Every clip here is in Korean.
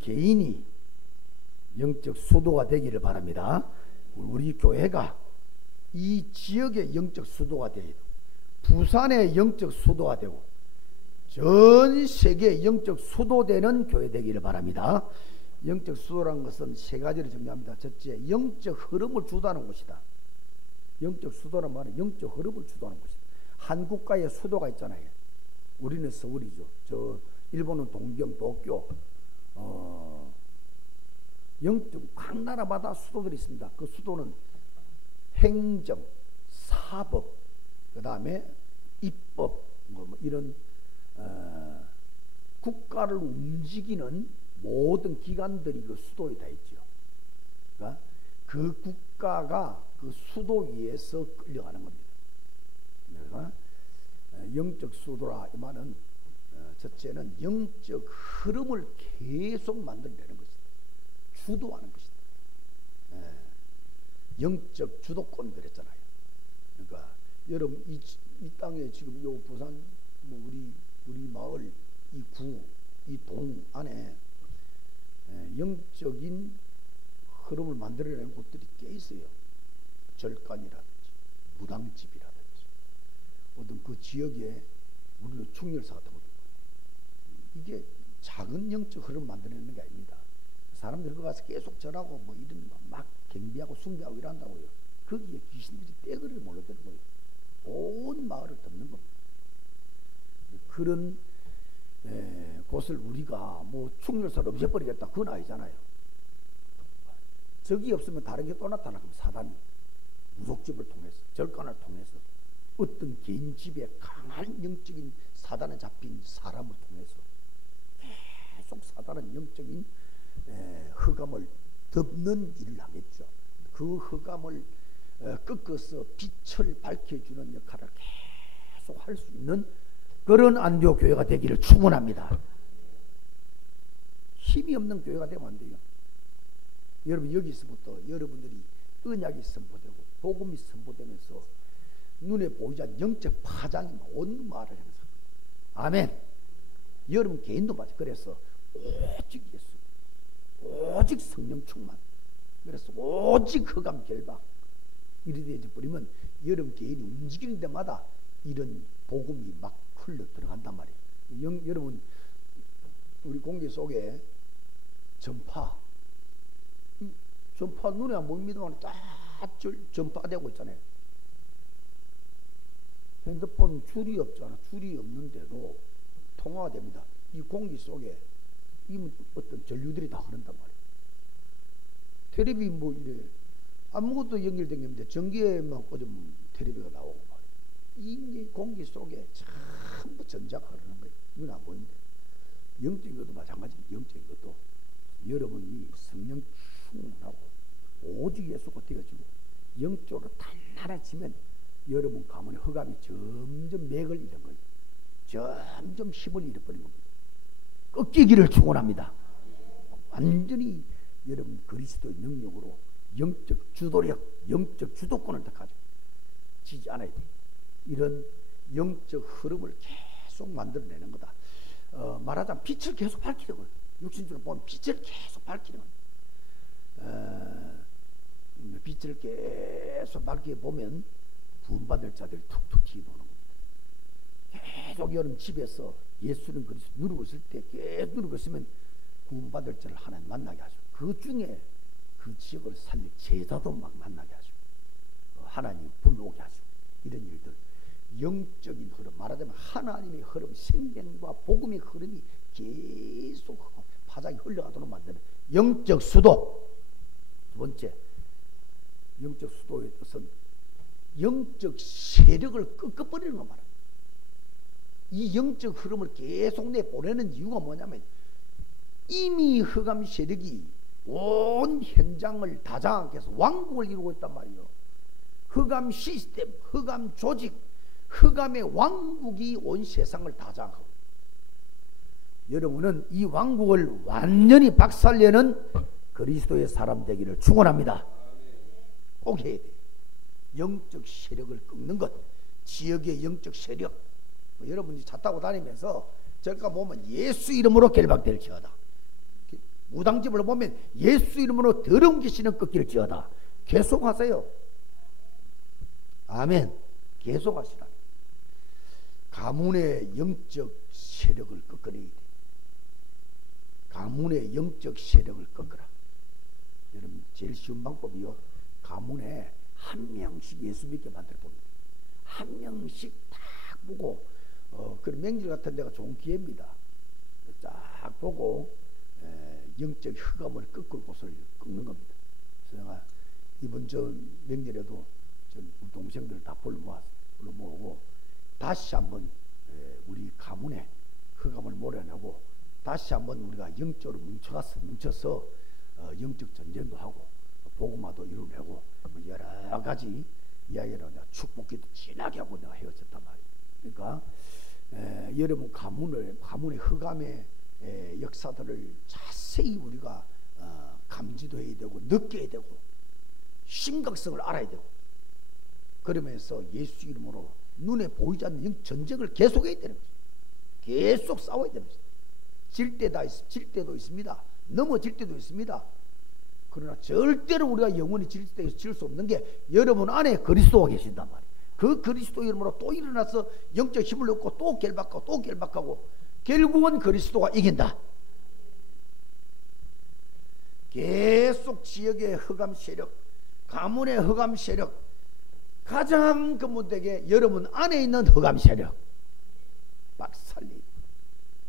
개인이 영적 수도가 되기를 바랍니다. 우리 교회가 이 지역의 영적 수도가 되고 부산의 영적 수도가 되고 전 세계의 영적 수도되는 교회 되기를 바랍니다. 영적 수도라는 것은 세 가지를 정리합니다. 첫째, 영적 흐름을 주도하는 곳이다. 영적 수도란 말은 영적 흐름을 주도하는 곳이다. 한 국가의 수도가 있잖아요. 우리는 서울이죠. 저 일본은 동경, 도쿄, 영적 각 나라마다 수도들이 있습니다. 그 수도는 행정, 사법, 그 다음에 입법, 뭐 이런 국가를 움직이는 모든 기관들이 그 수도에 다 있죠. 그러니까 그 국가가 그 수도 위에서 끌려가는 겁니다. 그러니까 영적 수도라 이 말은 첫째는 영적 흐름을 계속 만들어내는 것이다. 주도하는 것이다. 영적 주도권 그랬잖아요. 그러니까 여러분 이 땅에 지금 요 부산 뭐 우리 마을 이 구 이 동 안에 영적인 흐름을 만들어내는 곳들이 꽤 있어요. 절간이라든지 무당집이라든지 어떤 그 지역에 우리는 충렬사 같은 것도 있고 이게 작은 영적 흐름을 만들어내는 게 아닙니다. 사람들이 거기 가서 계속 절하고 뭐 이런 막 경비하고 숭배하고 이런다고요. 거기에 귀신들이 떼거리를 몰려드는 거예요. 온 마을을 덮는 겁니다. 그런 곳을 우리가 뭐 충렬사로 없애버리겠다 그건 아니잖아요. 적이 없으면 다른 게 또 나타나면 사단이 무속집을 통해서 절간을 통해서 어떤 개인 집에 강한 영적인 사단에 잡힌 사람을 통해서 계속 사단은 영적인 흑암을 덮는 일을 하겠죠. 그 흑암을 꺾어서 빛을 밝혀주는 역할을 계속 할 수 있는 그런 안디옥 교회가 되기를 축원합니다. 힘이 없는 교회가 되면 안 돼요. 여러분 여기서부터 여러분들이 언약이 선포되고 복음이 선포되면서 눈에 보이지 않는 영적 파장이 온 마을을 향해서 아멘. 여러분 개인도 마찬가지. 그래서 오직 예수, 오직 성령 충만, 그래서 오직 흑암 결박 이리 되어 버리면 여러분 개인이 움직이는 데마다 이런 복음이 막 흘러 들어간단 말이에요. 여러분 우리 공기 속에 전파 눈에 안 보입니다만 딱 전파되고 있잖아요. 핸드폰 줄이 없잖아. 줄이 없는데도 통화가 됩니다. 이 공기 속에 이 어떤 전류들이 다 흐른단 말이에요. 텔레비 뭐 이래 아무것도 연결된 게 없는데 전기에만 꽂으면 텔레비가 나오고 말이에요. 이 공기 속에 전부 전자가 흐르는 거예요. 눈 안 보이는데. 영적인 것도 마찬가지입니다. 영적인 것도 여러분이 성령 충만하고 오직 예수가 되어지고 영적으로 단단해지면 여러분 가문의 흑암이 점점 맥을 잃은 거예요. 점점 힘을 잃어버린 겁니다. 꺾이기를 축원합니다. 완전히 여러분 그리스도의 능력으로 영적 주도력, 영적 주도권을 다 가지고 지지 않아야 돼요. 이런 영적 흐름을 계속 만들어내는 거다. 말하자면 빛을 계속 밝히는 거예요. 육신적으로 보면 빛을 계속 밝히는 거예요. 빛을 계속 밝게 보면 구원받을 자들이 툭툭 튀어나오는 겁니다. 계속 여러분 집에서 예수는 그리스도 누르고 있을 때 계속 누르고 있으면 구원받을 자를 하나님 만나게 하죠. 그 중에 그 지역을 살릴 제자도 막 만나게 하죠. 하나님 불러오게 하죠. 이런 일들 영적인 흐름 말하자면 하나님의 흐름 생명과 복음의 흐름이 계속 파장이 흘러가도록 만드는 영적 수도. 두 번째 영적 수도의 뜻은 영적 세력을 꺾어버리는 거 말합니다. 이 영적 흐름을 계속 내보내는 이유가 뭐냐면 이미 흑암 세력이 온 현장을 다 장악해서 왕국을 이루고 있단 말이에요. 흑암 시스템, 흑암 조직, 흑암의 왕국이 온 세상을 다 장악하고 여러분은 이 왕국을 완전히 박살내는 그리스도의 사람 되기를 축원합니다. 꼭 해야 돼요. 영적 세력을 꺾는 것, 지역의 영적 세력. 여러분이 차 타고 다니면서 저가 보면 예수 이름으로 결박될지어다. 무당집을 보면 예수 이름으로 더러운 귀신은 꺾일지어다. 계속하세요. 아멘. 계속하시라. 가문의 영적 세력을 꺾어내야 돼. 가문의 영적 세력을 꺾어라. 여러분 제일 쉬운 방법이요. 가문에 한 명씩 예수 믿게 만들어 봅니다. 한 명씩 딱 보고 그런 명절 같은 데가 좋은 기회입니다. 쫙 보고 영적 흑암을 꺾을 곳을 꺾는 겁니다. 그래서 내가 이번 저 명절에도 우리 동생들 다 불러 모으고 다시 한번 우리 가문에 흑암을 몰아내고 다시 한번 우리가 영적으로 뭉쳐서 영적 전쟁도 하고 복음화도 이루려고 여러 가지 이야기를 내가 축복기도 진하게 하고 내가 헤어졌단 말이에요. 그러니까 여러분 가문의 흑암의 역사들을 자세히 우리가 감지도 해야 되고 느껴야 되고 심각성을 알아야 되고 그러면서 예수 이름으로 눈에 보이지 않는 전쟁을 계속해야 되는 거죠. 계속 싸워야 되는 거죠. 질 때도 있습니다. 넘어질 때도 있습니다. 그러나 절대로 우리가 영원히 질 수 없는 게 여러분 안에 그리스도가 계신단 말이에요. 그 그리스도 이름으로 또 일어나서 영적 힘을 얻고 또 결박하고 또 결박하고 결국은 그리스도가 이긴다. 계속 지역의 흑암 세력, 가문의 흑암 세력, 가장 근본되게 여러분 안에 있는 흑암 세력 박살내기.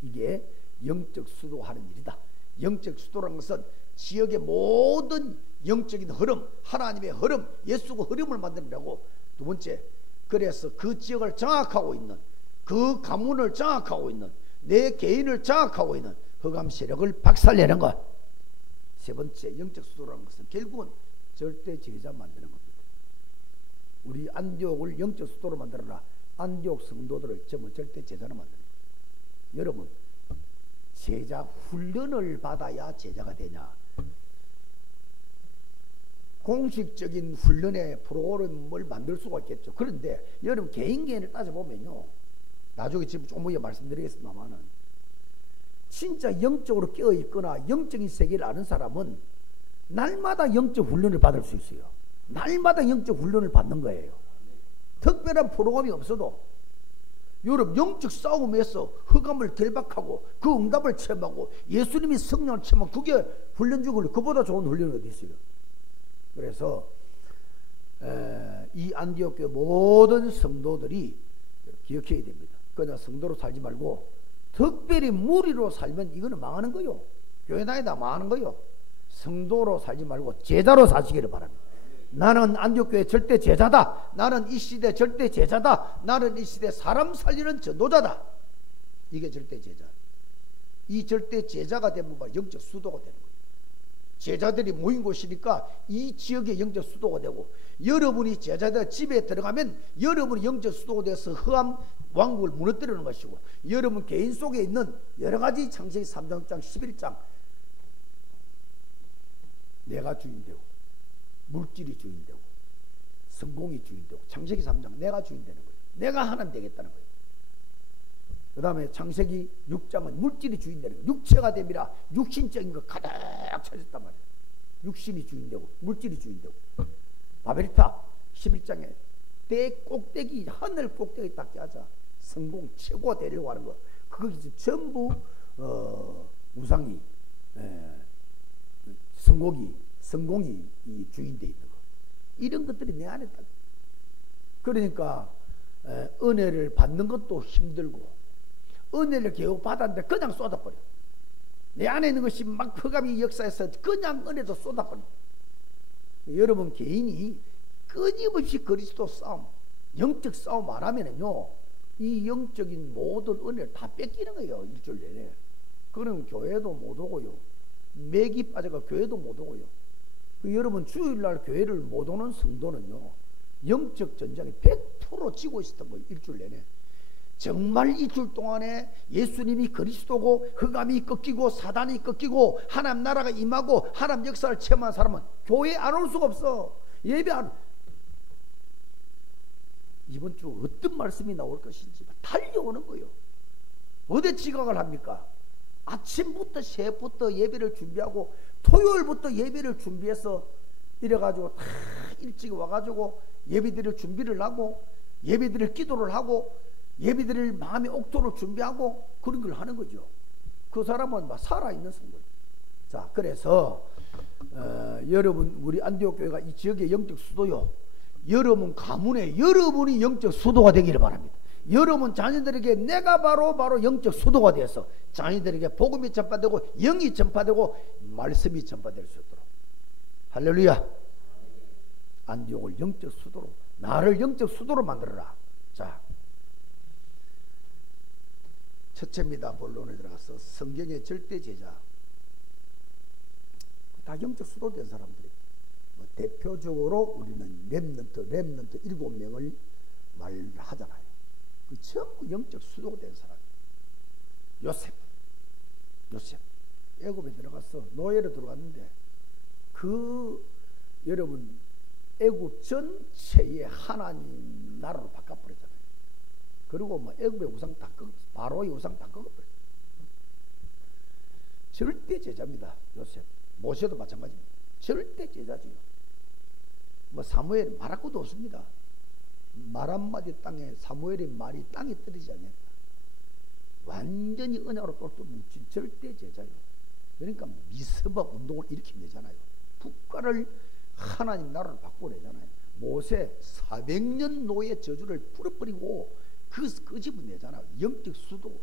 이게 영적 수도하는 일이다. 영적 수도라는 것은 지역의 모든 영적인 흐름, 하나님의 흐름, 예수의 흐름을 만들려고. 두 번째, 그래서 그 지역을 장악하고 있는, 그 가문을 장악하고 있는, 내 개인을 장악하고 있는 흑암 세력을 박살내는 것. 세 번째, 영적 수도라는 것은 결국은 절대 제자 만드는 겁니다. 우리 안디옥을 영적 수도로 만들어라. 안디옥 성도들을 전부 절대 제자로 만드는 거예요. 여러분, 제자 훈련을 받아야 제자가 되냐? 공식적인 훈련의 프로그램을 만들 수가 있겠죠. 그런데 여러분 개인을 따져보면요, 나중에 지금 조금 후에 말씀드리겠습니다만은 진짜 영적으로 깨어있거나 영적인 세계를 아는 사람은 날마다 영적 훈련을 받을 수 있어요. 날마다 영적 훈련을 받는 거예요. 특별한 프로그램이 없어도. 여러분 영적 싸움에서 흑암을 결박하고 그 응답을 체험하고 예수님이 성령을 체험하고 그게 훈련 중에 그보다 좋은 훈련이 어디 있어요. 그래서 이 안디옥 교회 모든 성도들이 기억해야 됩니다. 그냥 성도로 살지 말고 특별히 무리로 살면 이거는 망하는 거요. 교회 다니다 망하는 거요. 성도로 살지 말고 제자로 사시기를 바랍니다. 나는 안디옥교회 절대 제자다. 나는 이 시대 절대 제자다. 나는 이 시대 사람 살리는 전도자다. 이게 절대 제자. 이 절대 제자가 되면 영적 수도가 되는 거예요. 제자들이 모인 곳이니까 이 지역의 영적 수도가 되고, 여러분이 제자들 집에 들어가면 여러분이 영적 수도가 돼서 흑암 왕국을 무너뜨리는 것이고, 여러분 개인 속에 있는 여러 가지 창세기 3장 11장 내가 주인되고 물질이 주인되고 성공이 주인되고, 창세기 3장 내가 주인되는 거예요. 내가 하나님 되겠다는 거예요. 그 다음에 창세기 6장은 물질이 주인되는 거예요. 육체가 됨이라 육신적인 거 가득 차졌단 말이에요. 육신이 주인되고 물질이 주인되고. 바벨탑 11장에 때 꼭대기, 하늘 꼭대기 닿게 하자. 성공 최고가 되려고 하는 거. 그거 전부 우상이 성공이 이 주인되어 있는 거. 이런 것들이 내 안에 있다. 그러니까 은혜를 받는 것도 힘들고, 은혜를 겨우 받았는데 그냥 쏟아버려. 내 안에 있는 것이 막 흑암이 역사에서 그냥 은혜도 쏟아버려. 여러분 개인이 끊임없이 그리스도 싸움, 영적 싸움 안 하면은요, 이 영적인 모든 은혜를 다 뺏기는 거예요. 일주일 내내. 그러면 교회도 못 오고요, 맥이 빠져가 교회도 못 오고요. 여러분 주일날 교회를 못 오는 성도는요, 영적 전쟁이 100% 지고 있었던 거예요. 일주일 내내. 정말 일주일 동안에 예수님이 그리스도고 흑암이 꺾이고 사단이 꺾이고 하나님 나라가 임하고 하나님 역사를 체험한 사람은 교회에 안 올 수가 없어. 예배 안. 이번 주 어떤 말씀이 나올 것인지 달려오는 거예요. 어디 지각을 합니까? 아침부터 새벽부터 예배를 준비하고 토요일부터 예배를 준비해서 이래가지고 다 일찍 와가지고 예배드릴 준비를 하고 예배드릴 기도를 하고 예배드릴 마음의 옥토를 준비하고 그런 걸 하는 거죠. 그 사람은 막 살아있는 성도예요. 자, 그래서 여러분, 우리 안디옥 교회가 이 지역의 영적 수도요, 여러분 가문에 여러분이 영적 수도가 되기를 바랍니다. 여러분 자녀들에게 내가 바로 영적 수도가 되어서 자녀들에게 복음이 전파되고 영이 전파되고 말씀이 전파될 수 있도록, 할렐루야. 안디옥을 영적 수도로, 나를 영적 수도로 만들어라. 자, 첫째입니다. 본론에 들어가서 성경의 절대 제자, 다 영적 수도 된 사람들이, 대표적으로 우리는 렘넌트 7명을 말하잖아요. 그 전부 영적 수도가 된 사람이에요. 요셉 애굽에 들어가서 노예로 들어갔는데 그 여러분 애굽 전체의 하나님 나라로 바꿔버렸잖아요. 그리고 뭐 애굽의 우상 다 바로의 우상 다 꺾어버렸어요. 절대 제자입니다. 요셉. 모세도 마찬가지입니다. 절대 제자지요. 뭐 사무엘 말할 것도 없습니다. 말 한마디 땅에, 사무엘의 말이 땅에 떨어지지 않았다. 완전히 은혜로 똘똘 뭉친 절대 제자요. 그러니까 미스바 운동을 일으켜내잖아요. 국가를 하나님 나라를 바꿔내잖아요. 모세 400년 노예 저주를 풀어버리고 그 집을 내잖아요. 영적 수도,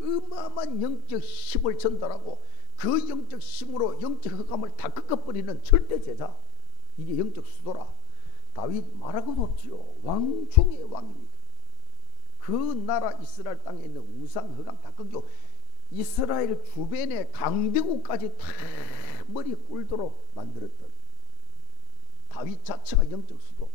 어마어마한 영적 힘을 전달하고 그 영적 힘으로 영적 흑암을 다 꺾어버리는 절대 제자, 이게 영적 수도라. 다윗 말할 것도 없지요. 왕 중의 왕입니다. 그 나라 이스라엘 땅에 있는 우상 흑암 다 꺾고 이스라엘 주변에 강대국까지 다 머리 꿇도록 만들었던 다윗 자체가 영적 수도.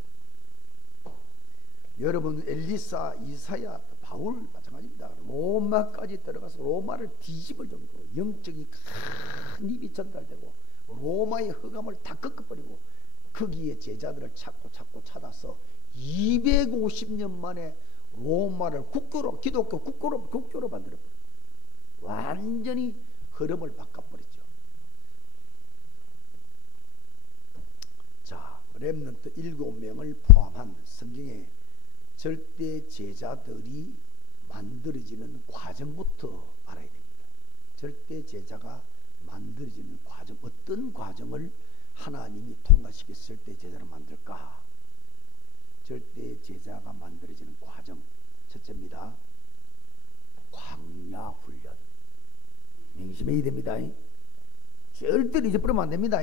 여러분 엘리사, 이사야, 바울 마찬가지입니다. 로마까지 들어가서 로마를 뒤집을 정도로 영적인 큰 힘이 전달되고 로마의 흑암을 다 꺾어버리고 거기에 제자들을 찾고 찾아서 250년 만에 로마를 국교로, 기독교 국교로 만들어버렸어요. 완전히 흐름을 바꿔버렸죠. 자, 렘넌트 7명을 포함한 성경의 절대 제자들이 만들어지는 과정부터 알아야 됩니다. 절대 제자가 만들어지는 과정, 어떤 과정을 하나님이 통과시켜서 절대 제자를 만들까? 절대 제자가 만들어지는 과정, 첫째입니다. 광야 훈련. 명심해야 됩니다. 절대로 잊어버리면 안 됩니다.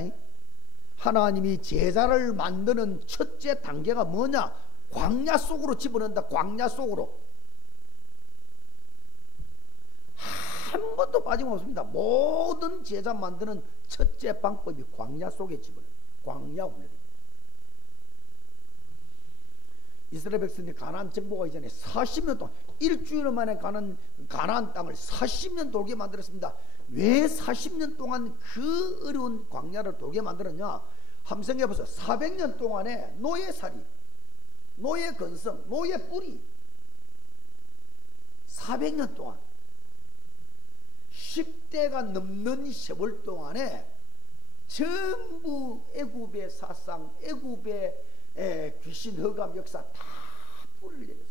하나님이 제자를 만드는 첫째 단계가 뭐냐? 광야 속으로 집어넣는다. 광야 속으로. 한 번도 빠짐없습니다. 모든 제자 만드는 첫째 방법이 광야 속에 집어넣는 광야 훈련입니다. 이스라엘 백성이 가나안 정복하기 전에 40년 동안, 일주일 만에 가는 가나안 땅을 40년 돌게 만들었습니다. 왜 40년 동안 그 어려운 광야를 돌게 만들었냐? 한번 생각해보세요. 400년 동안의 노예살이, 노예 근성, 노예 뿌리, 400년 동안 10대가 넘는 세월 동안에 전부 애굽의 사상, 애굽의 귀신 흑암 역사 다 뿌리를 내렸어요.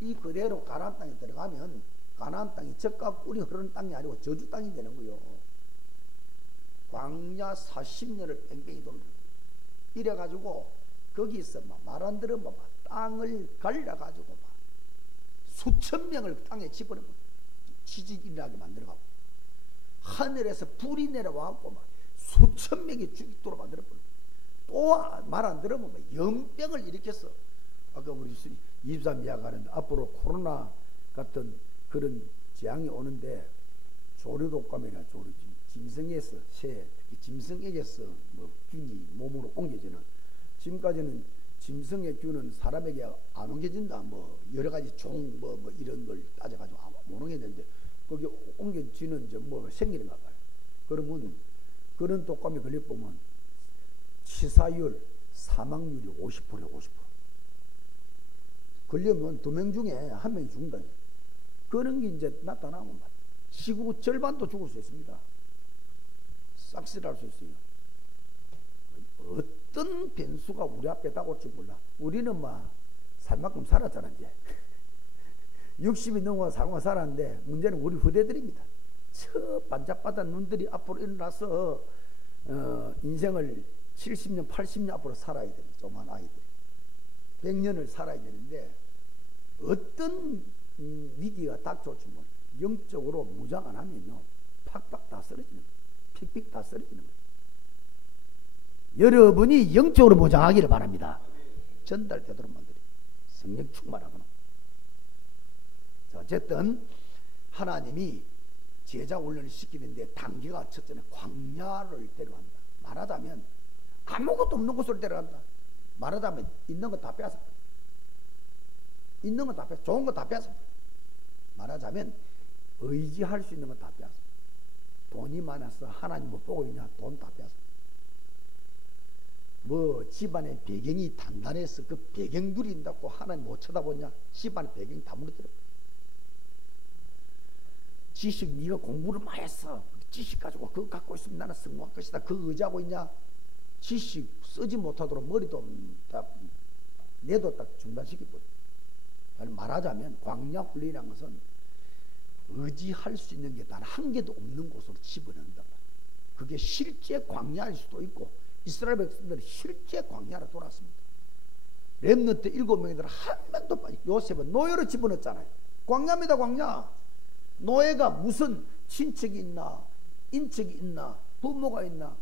이 그대로 가나안 땅에 들어가면 가나안 땅이 젖과 꿀이 흐르는 땅이 아니고 저주 땅이 되는 거요. 광야 40년을 뺑뺑이 돌는 거예요. 이래가지고 거기서 말 안 들으면 땅을 갈라가지고 수천 명을 땅에 집어넣고 지진이라게 만들어가고 하늘에서 불이 내려와갖고 수천 명이 죽도록 만들어버리고 또 말 안 들으면 연병을 일으켰어. 아까 우리 23 이야기하는데 앞으로 코로나 같은 그런 재앙이 오는데 조류독감이나 짐승에서 새, 특히 짐승에게서 균이 몸으로 옮겨지는, 지금까지는 짐승의 균은 사람에게 안 옮겨진다 여러 가지 종 이런 걸 따져가지고 못 옮겨지는데 거기 옮겨지는 생기는가 봐요. 그러면 그런 독감이 걸려보면 치사율, 사망률이 50%에 50%. 걸려면 2명 중에 1명이 죽는다. 그런 게 이제 나타나면 지구 절반도 죽을 수 있습니다. 싹쓸이할 수 있어요. 어떤 변수가 우리 앞에 다가올지 몰라. 우리는 살 만큼 살았잖아 이제. 60이 넘어 살고 살았는데 문제는 우리 후대들입니다. 저 반짝반짝 눈들이 앞으로 일어나서 인생을 70년 80년 앞으로 살아야 됩니다. 조그만 아이들이 100년을 살아야 되는데 어떤 위기가 닥쳐올지 몰라. 영적으로 무장 안 하면요 팍팍 다 쓰러지는 거예요. 픽픽 다 쓰러지는 거예요. 여러분이 영적으로 무장하기를 바랍니다. 전달되도록 만들어요. 성령 충만하거나. 자, 어쨌든 하나님이 제자 훈련을 시키는데 단계가 첫째는 광야를 데려간다. 말하자면 아무것도 없는 곳으로 데려간다. 말하자면 있는 거 다 빼앗아. 있는 거 다 빼앗아. 좋은 거 다 빼앗아. 말하자면 의지할 수 있는 거 다 빼앗아. 돈이 많아서 하나님 못 보고 있냐? 돈 다 빼앗아. 집안의 배경이 단단해서 그 배경 누린다고 하나님 못 쳐다보냐? 집안의 배경이 다 무너뜨려. 지식 네가 공부를 많이 했어. 지식 가지고 그거 갖고 있으면 나는 성공할 것이다. 그거 의지하고 있냐? 지식 쓰지 못하도록 머리도 다 뇌도 딱 중단시켜버려. 말하자면 광야 훈련이라는 것은 의지할 수 있는 게 단 한 개도 없는 곳으로 집어넣는다. 그게 실제 광야일 수도 있고 이스라엘 백성들이 실제 광야로 돌았습니다. 렘넌트 7명이들 한 명도 빠지. 요셉은 노예로 집어넣었잖아요. 광야입니다. 광야. 노예가 무슨 친척이 있나 인척이 있나 부모가 있나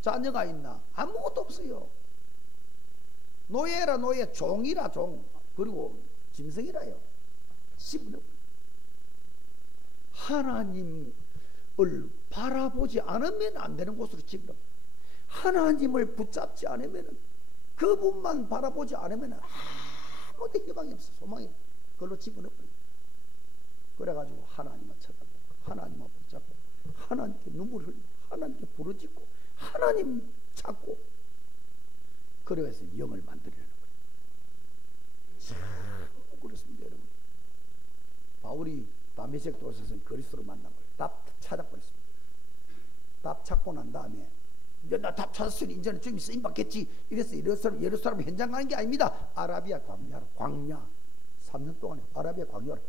자녀가 있나 아무것도 없어요. 노예라 노예, 종이라 종, 그리고 짐승이라요. 집어넣어. 하나님을 바라보지 않으면 안 되는 곳으로 집어넣어. 하나님을 붙잡지 않으면 그분만 바라보지 않으면 아무도 희망이 없어. 소망이 없어. 그걸로 집어넣어버려. 그래가지고 하나님만 쳐다보고 하나님만 붙잡고 하나님께 눈물 흘리고 하나님께 부르짖고 하나님 찾고 그래서 영을 만들려는 거예요. 참 그렇습니다. 여러분. 바울이 다메섹 도시에서 그리스도를 만난 거예요. 답 찾아버렸습니다. 답 찾고 난 다음에 이제 나 답 찾았으니 이제는 주님이 쓰임받겠지 이래서 예루살렘 현장 가는 게 아닙니다. 아라비아 광야로, 광야 3년 동안에 아라비아 광야로.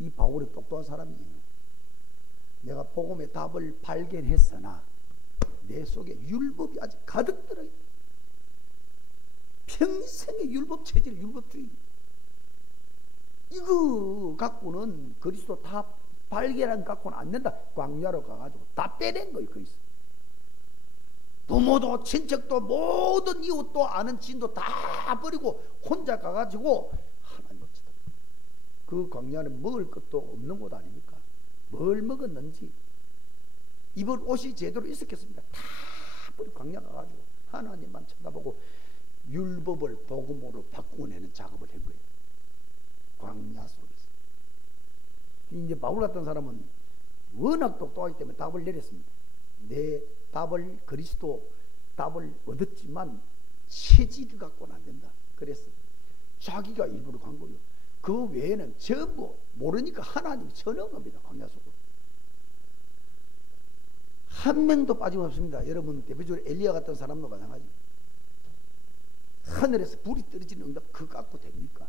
이 바울이 똑똑한 사람이에요. 내가 복음의 답을 발견했으나 내 속에 율법이 아직 가득 들어있다. 평생의 율법 체질, 율법주의. 이거 갖고는 그리스도 다 발견한 갖고는 안 된다. 광야로 가가지고 다 빼낸 거예요. 그리스도. 부모도 친척도 모든 이웃도 아는 지인도 다 버리고 혼자 가가지고 하나님을 쳐다. 그 광야는 먹을 것도 없는 곳 아닙니까? 뭘 먹었는지 입을 옷이 제대로 있었겠습니다. 다 버리고 광야 가가지고 하나님만 쳐다보고 율법을 복음으로 바꾸어내는 작업을 한 거예요. 광야 속에서. 이제 바울 같은 사람은 워낙 똑똑하기 때문에 답을 내렸습니다. 내 답을 그리스도 답을 얻었지만 체질을 갖고는 안 된다. 그래서 자기가 일부러 간 거예요. 그 외에는 전부 모르니까 하나님이 전한 겁니다. 광야 속으로. 한 명도 빠짐없습니다. 여러분 대표적으로 엘리야 같은 사람도 마찬가지. 하늘에서 불이 떨어지는 응답 그거 갖고 됩니까?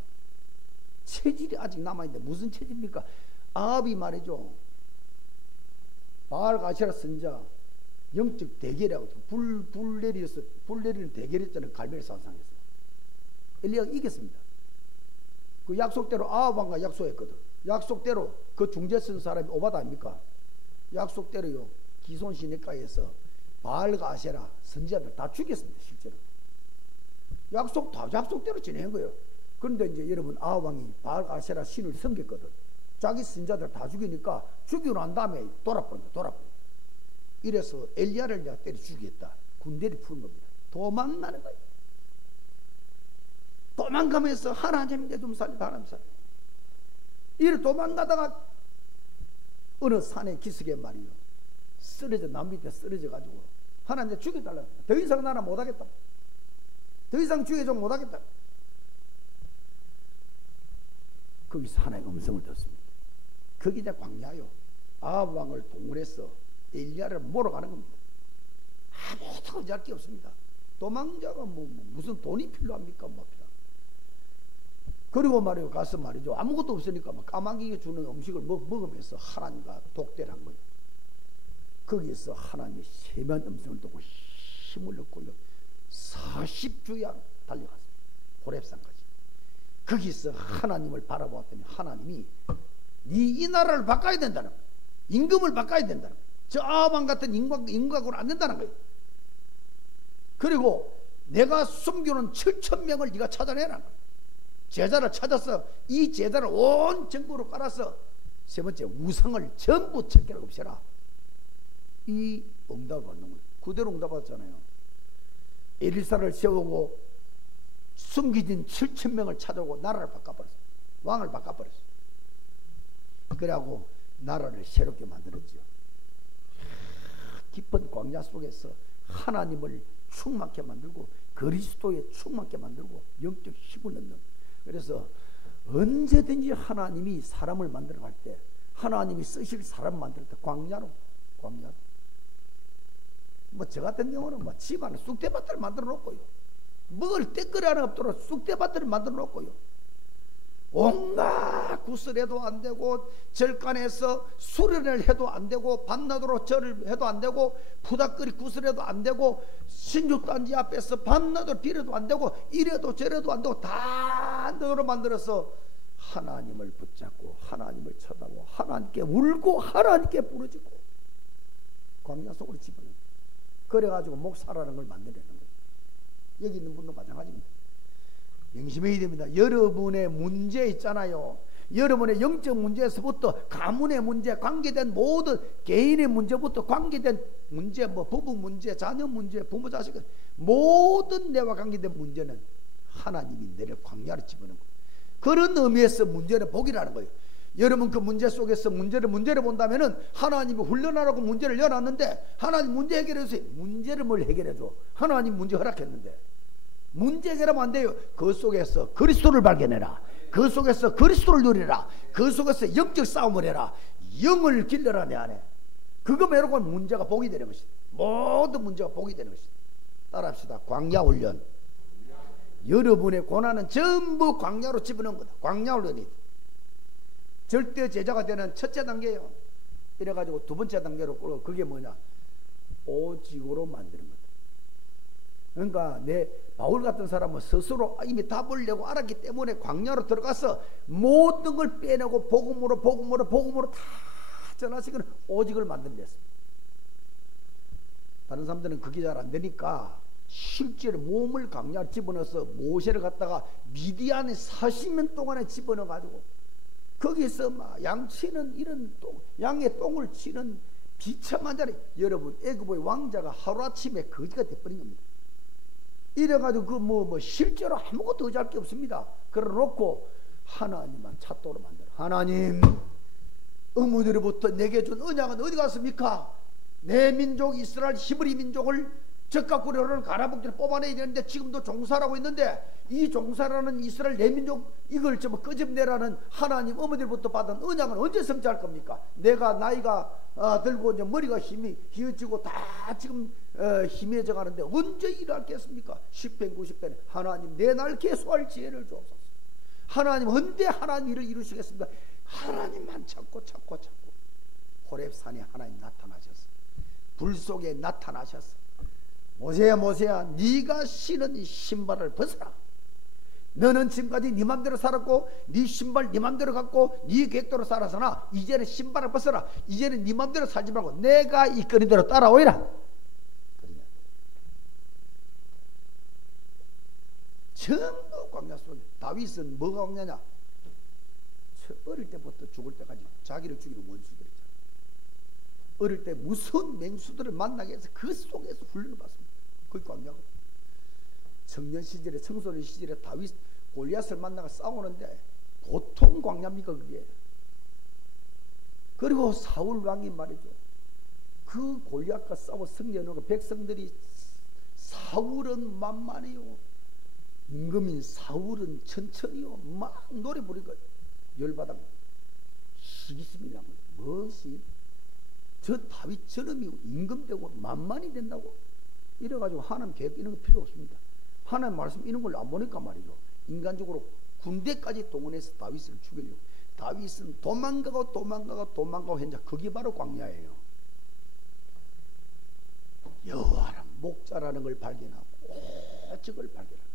체질이 아직 남아있는데 무슨 체질입니까? 아합이 말이죠. 바알 가시라 선자 영적 대결이라고 불 내리는 대결했잖아요. 갈멜 산상에서 엘리야가 이겼습니다. 그 약속대로 아합 왕과 약속했거든. 약속대로 그 중재 쓴 사람이 오바다 아닙니까? 약속대로요. 기손 시내가에서 바알과 아세라 선지자들 다 죽였습니다. 실제로 약속대로 진행한 거예요. 그런데 이제 여러분 아합 왕이 바알과 아세라 신을 섬겼거든. 자기 선지자들 다 죽이니까 죽이고 난 다음에 돌아버린 거야. 이래서 엘리야를 내가 때려 죽이겠다. 군대를 푸는 겁니다. 도망나는 거예요. 도망가면서 하나님 내 좀 살리다 하나님 살려. 이래 도망가다가 어느 산에 기슭에 말이요. 쓰러져 남 밑에 쓰러져 가지고 하나님 죽여달라. 더 이상 나는 못하겠다. 더 이상 죽여줘 못하겠다. 거기서 하나님의 음성을 듣습니다. 거기 이제 광야요. 아합 왕을 동원해서 엘리야를 몰아가는 겁니다. 아무것도 의지할 게 없습니다. 도망자가 무슨 돈이 필요합니까? 그리고 말이요, 가서 말이죠, 아무것도 없으니까 까마귀가 주는 음식을 먹으면서 하나님과 독대를 한 거예요. 거기에서 하나님의 세미한 음성을 듣고 힘을 얻고요, 40주야 달려갔어요. 호렙산까지. 거기서 하나님을 바라보았더니 하나님이 이 나라를 바꿔야 된다는 거예요. 임금을 바꿔야 된다는 거예요. 저 아합 같은 임각으로 안 된다는 거예요. 그리고 내가 숨겨놓은 7,000명을 네가 찾아내라는 거예요. 제자를 찾아서 이 제자를 온 전국으로 깔아서 세 번째 우상을 전부 척결하고 없애라. 이 응답을 받는 거예요. 그대로 응답받았잖아요. 엘리사를 세우고 숨기진 7,000명을 찾아오고 나라를 바꿔버렸어요. 왕을 바꿔버렸어요. 그래갖고 나라를 새롭게 만들었죠. 깊은 광야 속에서 하나님을 충만케 만들고 그리스도에 충만케 만들고 영적 힘을 넣는. 그래서 언제든지 하나님이 사람을 만들어 갈 때, 하나님이 쓰실 사람 만들 때 광야로 저 같은 경우는 집안에 쑥대밭을 만들어 놓고요, 먹을 때거리 하나 없도록 쑥대밭을 만들어 놓고요, 온갖 구슬해도 안 되고 절간에서 수련을 해도 안 되고 밤낮으로 절을 해도 안 되고 부닥거리 구슬해도 안 되고 신죽단지 앞에서 밤낮으로 빌어도 안 되고 이래도 저래도 안 되고 다 너로 만들어서 하나님을 붙잡고 하나님을 쳐다보고 하나님께 울고 하나님께 부르짖고 광야 속으로 집어넣어요. 그래가지고 목사라는 걸 만들어내는 거예요. 여기 있는 분도 마찬가지입니다. 명심해야 됩니다. 여러분의 문제 있잖아요. 여러분의 영적 문제에서부터 가문의 문제, 관계된 모든 개인의 문제부터 관계된 문제, 부부 문제, 자녀 문제, 부모 자식, 모든 내와 관계된 문제는 하나님이 내를 광야로 집어넣는 거예요. 그런 의미에서 문제는 복이라는 거예요. 여러분 그 문제 속에서 문제를 본다면은 하나님이 훈련하라고 문제를 열었는데 하나님 문제 해결해주세요. 문제를 뭘 해결해줘? 하나님 문제 허락했는데 문제 해결하면 안 돼요. 그 속에서 그리스도를 발견해라. 그 속에서 그리스도를 누리라. 그 속에서 영적 싸움을 해라. 영을 길러라 내 안에. 그거 매로고 문제가 복이 되는 것이다. 모든 문제가 복이 되는 것이다. 따라합시다. 광야 훈련. 여러분의 고난은 전부 광야로 집어넣은 거다. 광야 훈련이 절대 제자가 되는 첫째 단계예요. 이래가지고 두 번째 단계로 끌어. 그게 뭐냐? 오직으로 만드는 거다. 그러니까 내 바울 같은 사람은 스스로 이미 답을 내고 알았기 때문에 광야로 들어가서 모든 걸 빼내고 복음으로 다 전하시기는 오직을 만들어냈습니다. 다른 사람들은 그게 잘 안 되니까 실제로 몸을 광야로 집어넣어서 모세를 갖다가 미디안에 40년 동안에 집어넣어 가지고 거기서 막 양치는 이런 양의 똥을 치는 비참한 자리. 여러분 애굽의 왕자가 하루아침에 거지가 돼버린 겁니다. 이래가지고 실제로 아무것도 의지할 게 없습니다. 그래놓고 하나님만 찾도록 만들어. 하나님, 어머니로부터 내게 준 언약은 어디 갔습니까? 내 민족 이스라엘 히브리 민족을 적각구려는 가나복지를 뽑아내야 되는데 지금도 종살하고 있는데 이 종살하는 이스라엘 내 민족 이걸 좀 끄집내라는 하나님 어머니로부터 받은 언약은 언제 성취할 겁니까? 내가 나이가 들고 이제 머리가 힘이 휘어지고 다 지금 희미해져 가는데 언제 일하겠습니까? 10편 90편에 하나님 내 날 계수할 지혜를 주옵소서. 하나님 언제 하나님 일을 이루시겠습니까? 하나님만 찾고 호렙산에 하나님 나타나셨어. 불 속에 나타나셨어. 모세야 네가 신은 이 신발을 벗어라. 너는 지금까지 네 맘대로 살았고 네 신발 네 맘대로 갖고 네 계획대로 살았으나 이제는 신발을 벗어라. 이제는 네 맘대로 살지 말고 내가 이끄는 대로 따라오이라. 전부 광야 속에. 다윗은 뭐가 광야냐? 어릴 때부터 죽을 때까지 자기를 죽이는 원수들이잖아. 어릴 때 무서운 맹수들을 만나게 해서 그 속에서 훈련을 받습니다. 그게 광야거든. 청년 시절에 청소년 시절에 다윗 골리앗을 만나가 싸우는데 보통 광야입니까 그게? 그리고 사울 왕이 말이죠. 그 골리앗과 싸워 승리하는 그 백성들이 사울은 만만해요. 임금인 사울은 천천히요. 막 노래 부르고 열받아 시기심이 난 거죠. 무엇이 저 다윗 저놈이 임금되고 만만이 된다고? 이래가지고 하나님 계획 이런 거 필요 없습니다. 하나님 말씀 이런 걸 안 보니까 말이죠. 인간적으로 군대까지 동원해서 다윗을 죽이려고. 다윗은 도망가고 현재 그게 바로 광야예요. 여호와는 목자라는 걸 발견하고 오직을 발견하고.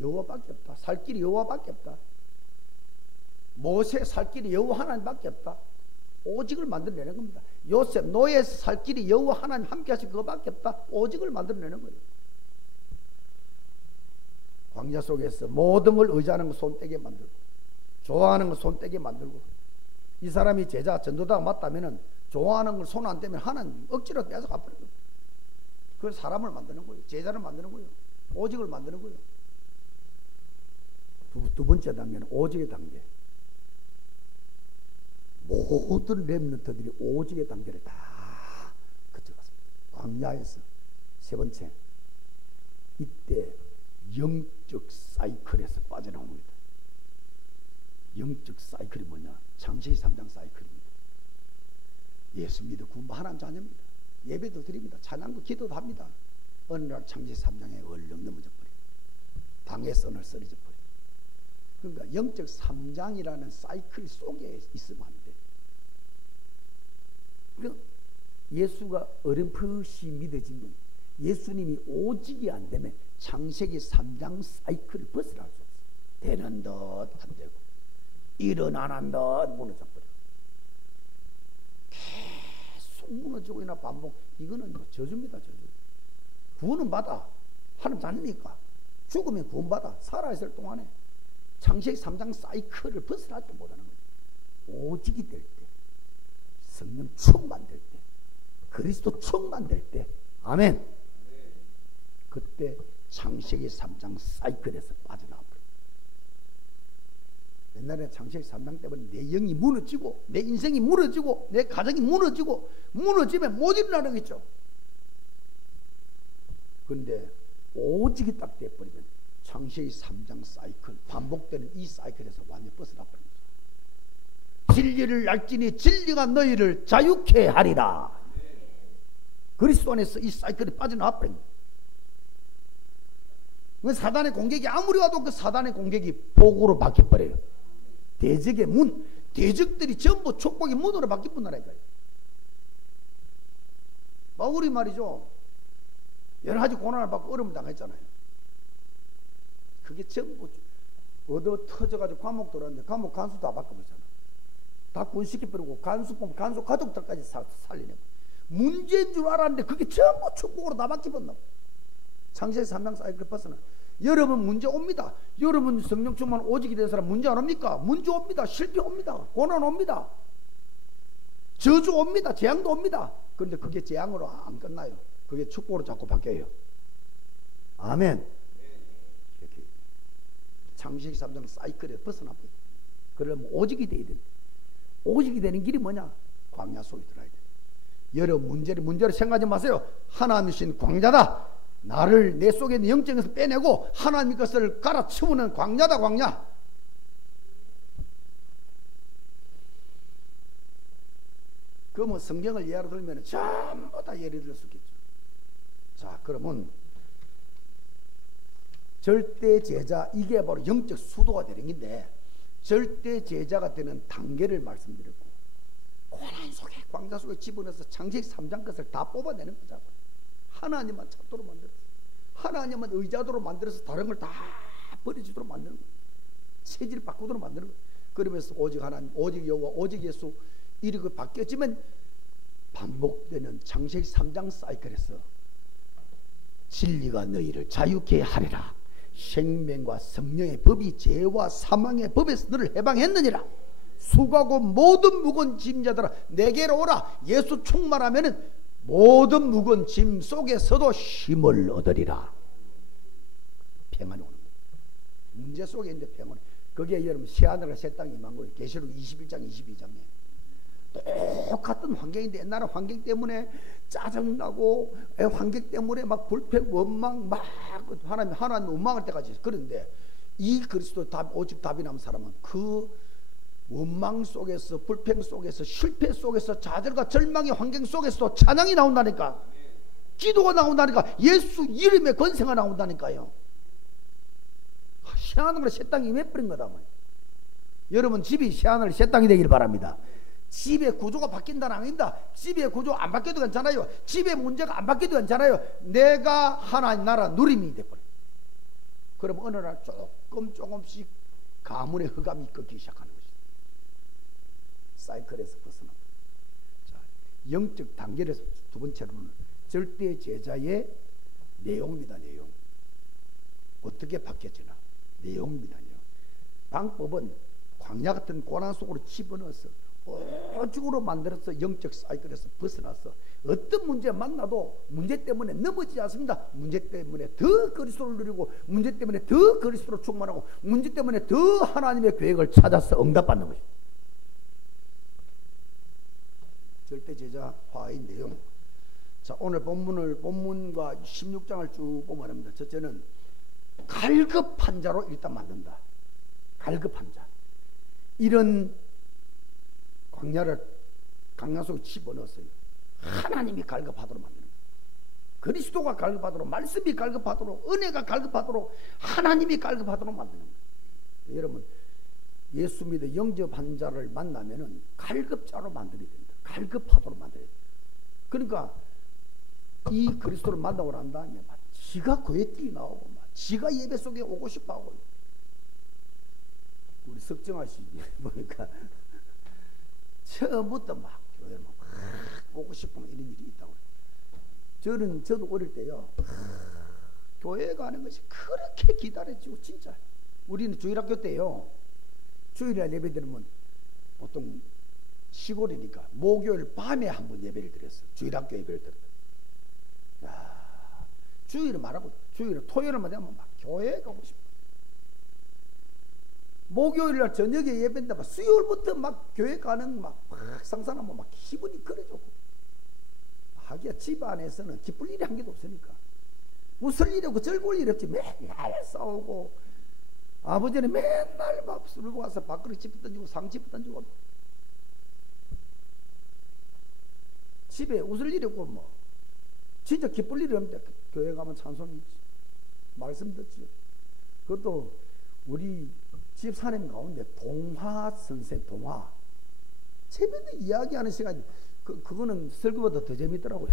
여호와밖에 없다. 살 길이 여호와밖에 없다. 모세 살 길이 여호와 하나님밖에 없다. 오직을 만들어내는 겁니다. 요셉 노예 살 길이 여호와 하나님 함께 하신 그거밖에 없다. 오직을 만들어내는 거예요. 광야 속에서 모든 걸 의지하는 거 손떼게 만들고, 좋아하는 거 손떼게 만들고, 이 사람이 제자 전도자가 맞다면은 좋아하는 걸 손 안 떼면 하나님 억지로 뺏어가 버리는 거예요. 그 사람을 만드는 거예요. 제자를 만드는 거예요. 오직을 만드는 거예요. 두 번째 단계는 오직의 단계. 모든 렘넌트들이 오직의 단계를 다 거쳐갔습니다. 광야에서 세 번째, 이때 영적 사이클에서 빠져나옵니다. 영적 사이클이 뭐냐? 창세기 3장 사이클입니다. 예수 믿어 구원 하나님 자녀입니다. 예배도 드립니다. 찬양도 기도도 합니다. 어느 날 창세기 3장에 얼렁 넘어져 버려요. 당에서 오늘 쓰러져 버려요. 그러니까 영적 3장이라는 사이클 속에 있으면 안 돼. 그러니까 예수가 어렴풋이 믿어지면, 예수님이 오직이 안 되면 창세기 3장 사이클을 벗어날 수 없어요. 되는 듯 안 되고, 일어나는 듯 무너져 버려요. 계속 무너지고 이나 반복. 이거는 뭐 저주입니다. 저주. 구원은 받아. 하나님 자녀니까. 죽으면 구원받아. 살아있을 동안에 창세기 3장 사이클을 벗어나지 못하는 거예요. 오직이 될 때, 성령 충만될 때, 그리스도 충만될 때, 아멘. 그때 창세기 3장 사이클에서 빠져나와버려요. 옛날에 창세기 3장 때문에 내 영이 무너지고, 내 인생이 무너지고, 내 가정이 무너지고, 무너지면 못 일어나는 거죠. 그런데 오직이 딱 돼버리면 창세기 3장 사이클, 반복되는 이 사이클에서 완전히 벗어나버립니다. 진리를 알지니 진리가 너희를 자유케 하리라. 그리스도 안에서 이 사이클이 빠져나와버립니다. 사단의 공격이 아무리 와도 그 사단의 공격이 복으로 바뀌어버려요. 대적의 문, 대적들이 전부 축복의 문으로 바뀌어버린다니까요. 바울이 말이죠, 여러 가지 고난을 받고 어려움을 당했잖아요. 그게 전부 얻어 터져가지고 감옥 들어왔는데 감옥 간수 다 바꿔버렸잖아. 다 군시켜버리고 간수법, 간수 가족들까지 살리네. 문제인 줄 알았는데 그게 전부 축복으로 다 바뀌었나. 창세기 3장 사이클 벗어나. 여러분 문제 옵니다. 여러분 성령 충만 오직이 된 사람 문제 안 옵니까? 문제 옵니다. 실패 옵니다. 고난 옵니다. 저주 옵니다. 재앙도 옵니다. 그런데 그게 재앙으로 안 끝나요. 그게 축복으로 자꾸 바뀌어요. 아멘. 이렇게 창세기 3장 사이클에 벗어나 버려요. 그러려면 오직이 돼야 된다. 오직이 되는 길이 뭐냐? 광야 속에 들어야 돼. 여러분 문제를 생각하지 마세요. 하나님이신 광야다. 나를 내 속에 있는 영적인 것을 빼내고 하나님의 것을 갈아치우는 광야다. 광야. 그러면 성경을 예로 들면 전부 다 예를 들 수 있겠죠. 자, 그러면 절대 제자, 이게 바로 영적 수도가 되는 건데, 절대 제자가 되는 단계를 말씀드렸고, 고난 속에 광야 속에 집어넣어서 창세기 3장 것을 다 뽑아내는 거죠. 하나님만 찾도록 만들었어. 하나님만 의자도록 만들어서 다른 걸 다 버려주도록 만드는 거예요. 체질 바꾸도록 만드는 거예요. 그러면서 오직 하나님, 오직 여호와, 오직 예수 이렇게 바뀌어지면 반복되는 창세기 3장 사이클에서 진리가 너희를 자유케 하리라. 생명과 성령의 법이 죄와 사망의 법에서 너를 해방했느니라. 수고하고 모든 무거운 짐자들아 내게로 오라. 예수 충만하면은 모든 무거운 짐 속에서도 힘을 얻으리라. 평안이 오는 거예요. 문제 속에 있는데 평안이. 거기에 여러분 새하늘과 새 땅이 임한 거예요. 계시록 21장 22장에 똑같은 환경인데, 옛날에 환경 때문에 짜증나고 환경 때문에 막 불평 원망 막 하나님 원망할 때까지. 그런데 이 그리스도 답, 오직 답이 남은 사람은 그 원망 속에서, 불평 속에서, 실패 속에서, 좌절과 절망의 환경 속에서도 찬양이 나온다니까. 기도가 나온다니까. 예수 이름의 권세가 나온다니까요. 새하늘에 새 땅이 임해버린 거다. 여러분 집이 새하늘 새 땅이 되길 바랍니다. 집의 구조가 바뀐다는 아닙니다. 집의 구조 안 바뀌어도 괜찮아요. 집의 문제가 안 바뀌어도 괜찮아요. 내가 하나님 나라 누림이 돼버려요. 그럼 어느 날 조금씩 가문의 흑암이 꺾이기 시작하는 것입니다. 사이클에서 벗어납니다. 자, 영적 단계에서 두 번째로는 절대 제자의 내용입니다. 내용. 어떻게 바뀌어지나? 내용입니다. 내용. 방법은 광야 같은 고난 속으로 집어넣어서 오죽으로 만들어서 영적 사이클에서 벗어나서 어떤 문제 만나도 문제 때문에 넘어지지 않습니다. 문제 때문에 더 그리스도를 누리고, 문제 때문에 더 그리스도로 충만하고, 문제 때문에 더 하나님의 계획을 찾아서 응답받는 것입니다. 절대 제자화의 내용. 자, 오늘 본문과 16장을 쭉 보면 합니다. 첫째는 갈급한 자로 일단 만든다. 갈급한 자. 이런 광야 속에 집어넣었어요. 하나님이 갈급하도록 만드는 거예요. 그리스도가 갈급하도록, 말씀이 갈급하도록, 은혜가 갈급하도록, 하나님이 갈급하도록 만드는 거예요. 여러분, 예수 믿어 영접한 자를 만나면은 갈급자로 만들어야 된다. 갈급하도록 만들어야 된다. 그러니까 이 그리스도를 만나고 난 다음에 막 지가 교회 뛰어나오고 막 지가 예배 속에 오고 싶어 하고. 우리 석정아 씨 보니까 처음부터 막 교회를 막 오고 싶으면 이런 일이 있다고. 저도 어릴 때요, 교회 가는 것이 그렇게 기다려지고, 진짜 우리는 주일학교 때요, 주일날 예배 드리면 보통 시골이니까 목요일 밤에 한번 예배를 드렸어. 주일학교 예배를 드렸다. 야, 주일을 말하고 토요일만 되면 막 교회 가고 싶어. 목요일날 저녁에 예배인데 막 수요일부터 막 교회 가는 막 상상하면 막 기분이 그래졌고. 하기야 집 안에서는 기쁠 일이 한 개도 없으니까 웃을 일이 없고 즐거울 일이 없지. 맨날 싸우고, 아버지는 맨날 막 술고 와서 밥그릇 집어 던지고 상 집어 던지고, 집에 웃을 일이 없고 뭐 진짜 기쁠 일이 없는데 교회 가면 찬송이 있지, 말씀 듣지. 그것도 우리 집사님 가운데 동화 선생, 동화 재밌는 이야기하는 시간이, 그거는 설교보다 더 재밌더라고요.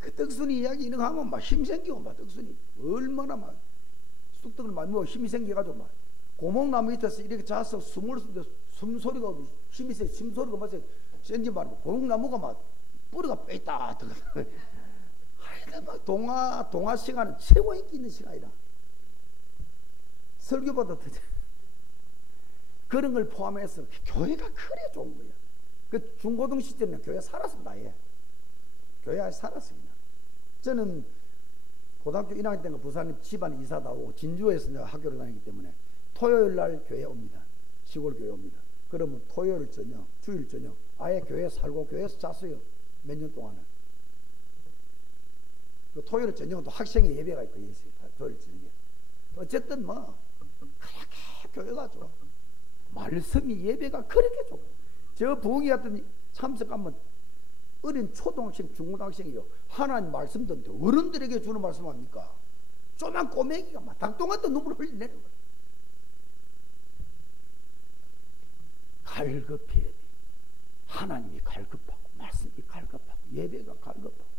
그 떡순이 이야기 이런 거 하면 막 힘 생기고, 막 떡순이 얼마나 막 쑥떡을 많이 먹어 힘이 생겨가지고 막 고목나무 밑에서 이렇게 자서 숨을 쓰는데 숨소리가 힘이 세, 숨소리가 막 센지 말고 고목나무가 막 뿌리가 빼있다. 하여튼 막 동화 시간은 최고 인기 있는 시간이다. 설교보다 더 그런 걸 포함해서 교회가 그래 좋은 거야. 그 중고등 시절에는 교회 살았습니다. 예. 교회 아예 살았습니다. 저는 고등학교 1학년 때는 부산에 집안 이사 나오고 진주에서 내가 학교를 다니기 때문에 토요일 날 교회 옵니다. 시골 교회 옵니다. 그러면 토요일 저녁, 주일 저녁 아예 교회 살고 교회에서 잤어요. 몇 년 동안은. 그 토요일 저녁은 또 학생의 예배가 있고 있어요. 토요일 저녁에. 어쨌든 뭐 그렇게 교회가 좋아. 말씀이 예배가 그렇게 좋아. 저 부흥회 같은 참석하면 어린 초등학생, 중고등학생이요, 하나님 말씀 듣는데 어른들에게 주는 말씀 합니까? 조만 꼬맹이가 막 닭똥한테 눈물 흘리내는 거야. 갈급해야 돼. 하나님이 갈급하고, 말씀이 갈급하고, 예배가 갈급하고.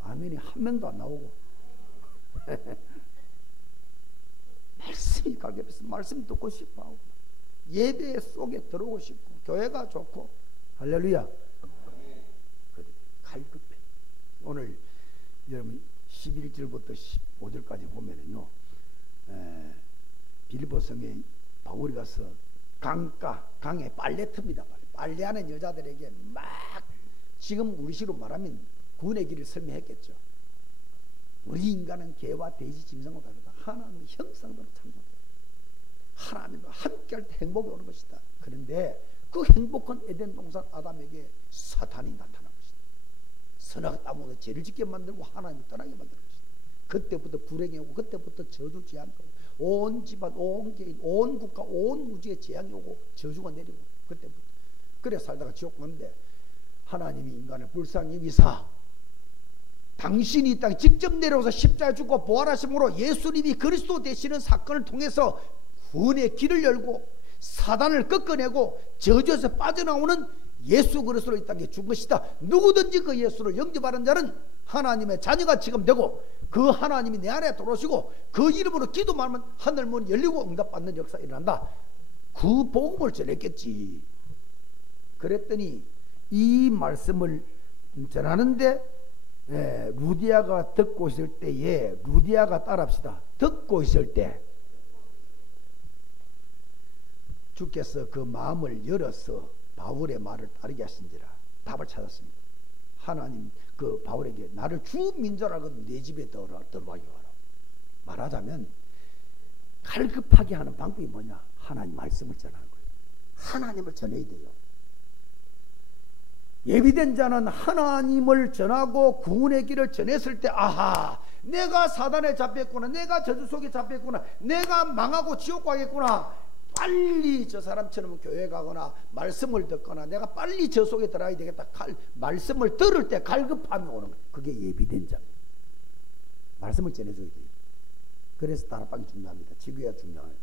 아멘이 한 명도 안 나오고. 말씀이 갈급해서 말씀 듣고 싶어 하고, 예배 속에 들어오고 싶고, 교회가 좋고. 할렐루야. 갈급해. 오늘 여러분 11절부터 15절까지 보면은요, 빌립보성에 바울이 가서 강에 빨래 틉니다. 빨래하는 여자들에게 막, 지금 우리식으로 말하면 구원의 길을 설명했겠죠. 우리 인간은 개와 돼지, 짐승과 다르다. 하나님의 형상대로 창조되었다. 하나님과 함께할 때 행복이 오는 것이다. 그런데 그 행복한 에덴 동산 아담에게 사탄이 나타난 것이다. 선악을 따먹어 죄를 짓게 만들고 하나님을 떠나게 만드는 것이다. 그때부터 불행해 오고, 그때부터 저주 제한하고 온 집안, 온 개인, 온 국가, 온 우주에 재앙이 오고 저주가 내리고 그때부터 그래 살다가 지옥 가는데 하나님이 인간을 불쌍히 여기사 당신이 이 땅에 직접 내려와서 십자가에 죽고 부활하심으로 예수님이 그리스도 되시는 사건을 통해서 구원의 길을 열고 사단을 꺾어내고 저주에서 빠져나오는 예수 그리스도로 이 땅에 준 것이다. 누구든지 그 예수를 영접하는 자는 하나님의 자녀가 지금 되고 그 하나님이 내 안에 들어오시고 그 이름으로 기도만 하면 하늘문 열리고 응답받는 역사가 일어난다. 그 복음을 전했겠지. 그랬더니 이 말씀을 전하는데 루디아가 듣고 있을 때에 루디아가 따라합시다. 듣고 있을 때 주께서 그 마음을 열어서 바울의 말을 따르게 하신지라 답을 찾았습니다. 하나님 그 바울에게 나를 주 민족하거든 내 집에 들어가게 하라. 말하자면 갈급하게 하는 방법이 뭐냐? 하나님 말씀을 전하는 거예요. 하나님을 전해야 돼요. 예비된 자는 하나님을 전하고 구원의 길을 전했을 때 아하 내가 사단에 잡혔구나, 내가 저주 속에 잡혔구나, 내가 망하고 지옥 가겠구나, 빨리 저 사람처럼 교회 가거나 말씀을 듣거나 내가 빨리 저 속에 들어가야 되겠다. 말씀을 들을 때 갈급함이 오는 거예요. 그게 예비된 자입니다. 말씀을 전해줘야 돼요. 그래서 다락방이 중요합니다. 지교회가 중요해요.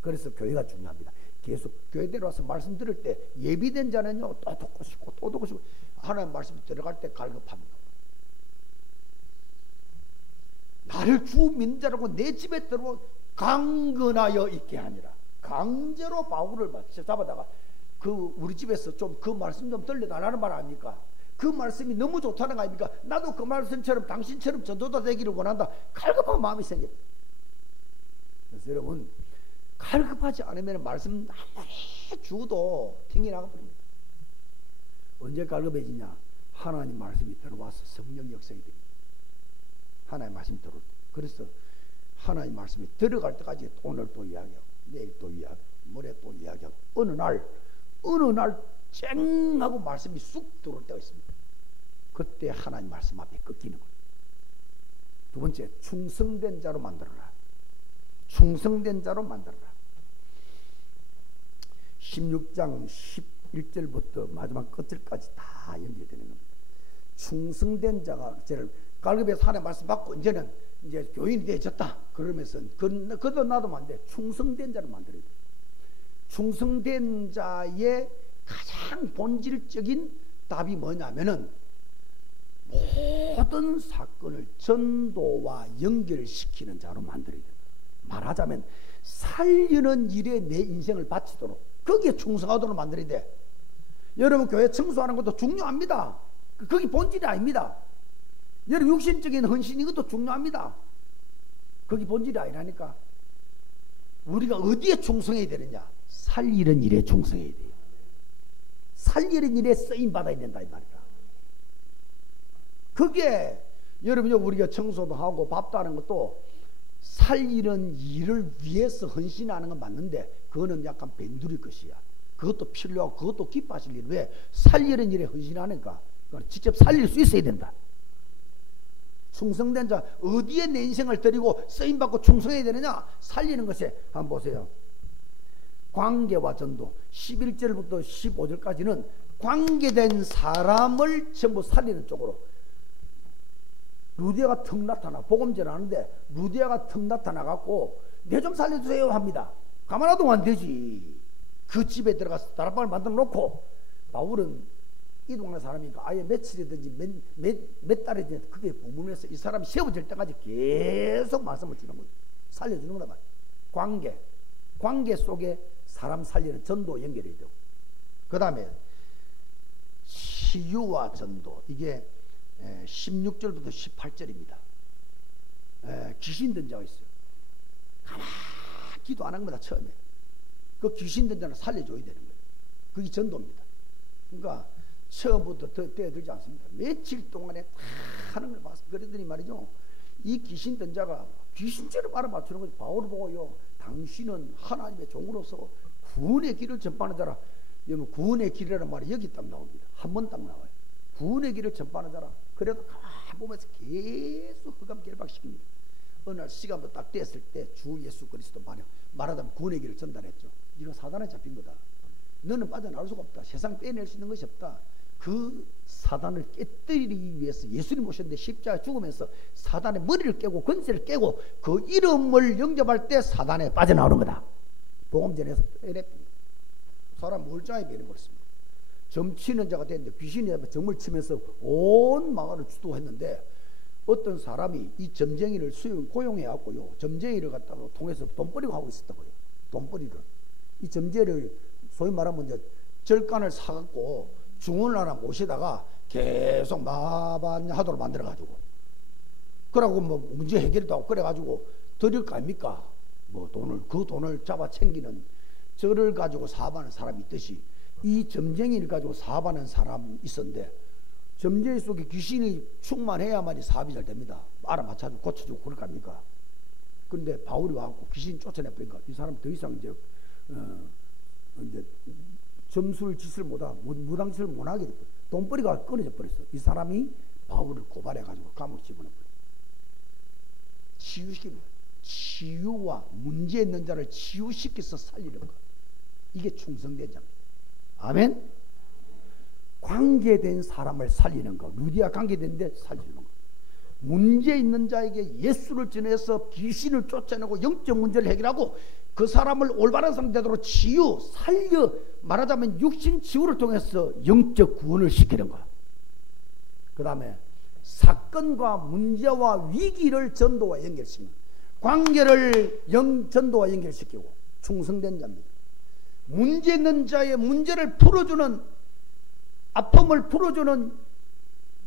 그래서 교회가 중요합니다. 계속 교회대로 와서 말씀 들을 때 예비된 자는요 또 듣고 싶고 또 듣고 싶고 하나님 말씀 들어갈 때 갈급합니다. 나를 주 민자라고 내 집에 들어오 강건하여 있게 하니라. 강제로 바울을 잡아다가 그 우리 집에서 좀 그 말씀 좀 들려달라는 말 아닙니까? 그 말씀이 너무 좋다는 거 아닙니까? 나도 그 말씀처럼 당신처럼 전도자 되기를 원한다. 갈급한 마음이 생겨. 그래서 여러분 갈급하지 않으면 말씀 아무리 주어도 튕겨 나가버립니다. 언제 갈급해지냐? 하나님 말씀이 들어와서 성령 역사가 됩니다. 하나님 말씀이 들어올 때. 그래서 하나님 말씀이 들어갈 때까지 오늘 또 이야기하고 내일 또 이야기하고 모레 또 이야기하고 어느 날 쨍하고 말씀이 쑥 들어올 때가 있습니다. 그때 하나님 말씀 앞에 꺾이는 거예요. 두 번째, 충성된 자로 만들어라. 충성된 자로 만들어라. 16장 11절부터 마지막 끝절까지 다 연결되는 겁니다. 충성된 자가 저를 갈급해서 하나님 말씀 받고 이제는 이제 교인이 되어졌다 그러면서 그도 나도 안 돼. 충성된 자를 만들어야 돼. 충성된 자의 가장 본질적인 답이 뭐냐면은 모든 사건을 전도와 연결시키는 자로 만들어야 된다. 말하자면 살리는 일에 내 인생을 바치도록 거기에 충성하도록 만들어야 돼. 여러분 교회 청소하는 것도 중요합니다. 그게 본질이 아닙니다. 여러분 육신적인 헌신 이것도 중요합니다. 그게 본질이 아니라니까. 우리가 어디에 충성해야 되느냐? 살리는 일에 충성해야 돼요. 살리는 일에 쓰임 받아야 된다 이 말이다. 그게 여러분 우리가 청소도 하고 밥도 하는 것도 살리는 일을 위해서 헌신하는 건 맞는데 그거는 약간 변두리 것이야. 그것도 필요하고 그것도 기뻐하실 일. 왜? 살리는 일에 헌신하니까 직접 살릴 수 있어야 된다. 충성된 자 어디에 내 인생을 드리고 쓰임받고 충성해야 되느냐? 살리는 것에 한번 보세요. 관계와 전도 11절부터 15절까지는 관계된 사람을 전부 살리는 쪽으로 루디아가 턱 나타나 복음 전하는데 루디아가 턱 나타나갖고 내 좀 살려주세요 합니다. 가만 놔두면 안 되지. 그 집에 들어가서 다락방을 만들어 놓고 바울은 이 동네 사람이니까 아예 며칠이든지 몇 달이든지 그게 부문해서 이 사람이 세워질 때까지 계속 말씀을 주는 거예요. 살려주는 거다. 관계 속에 사람 살리는 전도 연결이 되고 그 다음에 치유와 전도 이게 16절부터 18절입니다. 귀신 든 자가 있어요. 가만히 기도 안 한 겁니다. 처음에 그 귀신 든 자는 살려줘야 되는 거예요. 그게 전도입니다. 그러니까 처음부터 떼어들지 않습니다. 며칠 동안에 다 하는 걸 봤어요. 그러더니 말이죠. 이 귀신 든 자가 귀신처럼 알아맞추는 거죠. 바울을 보고요. 당신은 하나님의 종으로서 구원의 길을 전파하는 자라. 여러분 구원의 길이라는 말이 여기 딱 나옵니다. 한 번 딱 나와요. 구원의 길을 전파하는 자라. 그래도 가만히 보면서 계속 흑암 결박시킵니다. 어느 날 시간도 딱 됐을 때 주 예수 그리스도 말하자면 구원의 길을 전달했죠. 네가 사단에 잡힌 거다. 너는 빠져나올 수가 없다. 세상 빼낼 수 있는 것이 없다. 그 사단을 깨뜨리기 위해서 예수님 오셨는데 십자가에 죽으면서 사단의 머리를 깨고 권세를 깨고 그 이름을 영접할 때 사단에 빠져나오는 거다. 복음전에서 사람 멀쩡하게 변해버렸습니다. 점치는 자가 됐는데 귀신이 점을 치면서 온 마을을 주도했는데 어떤 사람이 이 점쟁이를 고용해갖고요, 점쟁이를 갖다가 통해서 돈벌이고 하고 있었다고요. 돈벌이를. 이 점쟁이를 소위 말하면 이제 절간을 사갖고 중원을 하나 모시다가 계속 마반하도록 만들어가지고, 그러고 뭐 문제 해결도 하고 그래가지고 드릴 거 아닙니까? 뭐 그 돈을 잡아 챙기는, 저를 가지고 사업하는 사람이 있듯이 이 점쟁이를 가지고 사업하는 사람이 있었는데, 점쟁이 속에 귀신이 충만해야만이 사업이 잘 됩니다. 알아맞혀주고 고쳐주고 그럴 거 아닙니까? 그런데 바울이 와갖고 귀신 쫓아내버리니까 이 사람 더 이상 이제 점술 짓을 무당짓을 못하게 됐어요. 돈벌이가 끊어져 버렸어. 이 사람이 바울을 고발해가지고 감옥에 집어넣어버려. 치유시키는 거예요. 치유와 문제 있는 자를 치유시켜서 살리는 것. 이게 충성된 자입니다. 아멘. 관계된 사람을 살리는 것. 루디아 관계된데 살리는 것. 문제 있는 자에게 예수를 전해서 귀신을 쫓아내고 영적 문제를 해결하고 그 사람을 올바른 상태로 치유, 살려, 말하자면 육신 치유를 통해서 영적 구원을 시키는 것. 그 다음에 사건과 문제와 위기를 전도와 연결시키는, 관계를 전도와 연결시키고 충성된 자입니다. 문제 있는 자의 문제를 풀어주는, 아픔을 풀어주는,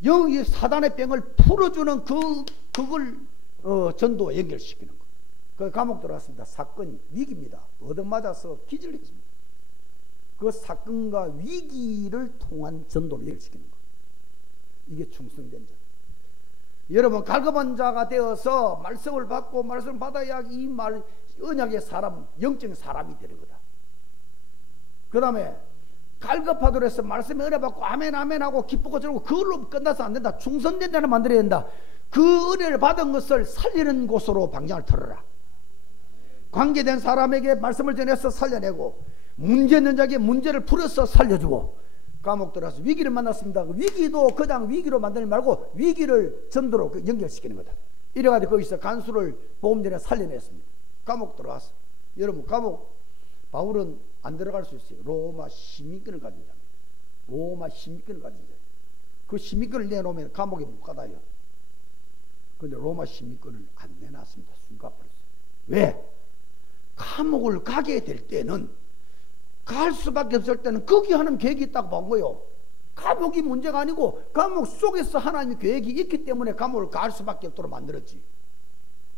영의 사단의 병을 풀어주는 그걸 전도와 연결시키는 것. 그 감옥 들어갔습니다. 사건이 위기입니다. 얻어맞아서 기절을 했습니다. 그 사건과 위기를 통한 전도를 연결시키는 것. 이게 충성된 자. 여러분, 갈급한 자가 되어서 말씀을 받고 말씀을 받아야 이 언약의 사람, 영적인 사람이 되는 거다. 그 다음에 갈급하도록 해서 말씀에 은혜 받고 아멘 아멘 하고 기쁘고 저러고 그걸로 끝나서 안 된다. 충성된 자를 만들어야 된다. 그 은혜를 받은 것을 살리는 곳으로 방향을 틀어라. 관계된 사람에게 말씀을 전해서 살려내고, 문제 있는 자에게 문제를 풀어서 살려주고, 감옥 들어가서 위기를 만났습니다. 그 위기도 그냥 위기로 만들지 말고 위기를 전도로 연결시키는 거다. 이래가지고 거기서 간수를 보험전에 살려냈습니다. 감옥 들어가서. 여러분, 감옥 바울은 안 들어갈 수 있어요. 로마 시민권을 가진 자입니다. 로마 시민권을 가진 자예요. 그 시민권을 내놓으면 감옥에 못 가다요. 그런데 로마 시민권을 안 내놨습니다. 숨가버렸어요. 왜? 감옥을 가게 될 때는, 갈 수밖에 없을 때는 거기 하는 계획이 있다고 본 거예요. 감옥이 문제가 아니고 감옥 속에서 하나님의 계획이 있기 때문에 감옥을 갈 수밖에 없도록 만들었지.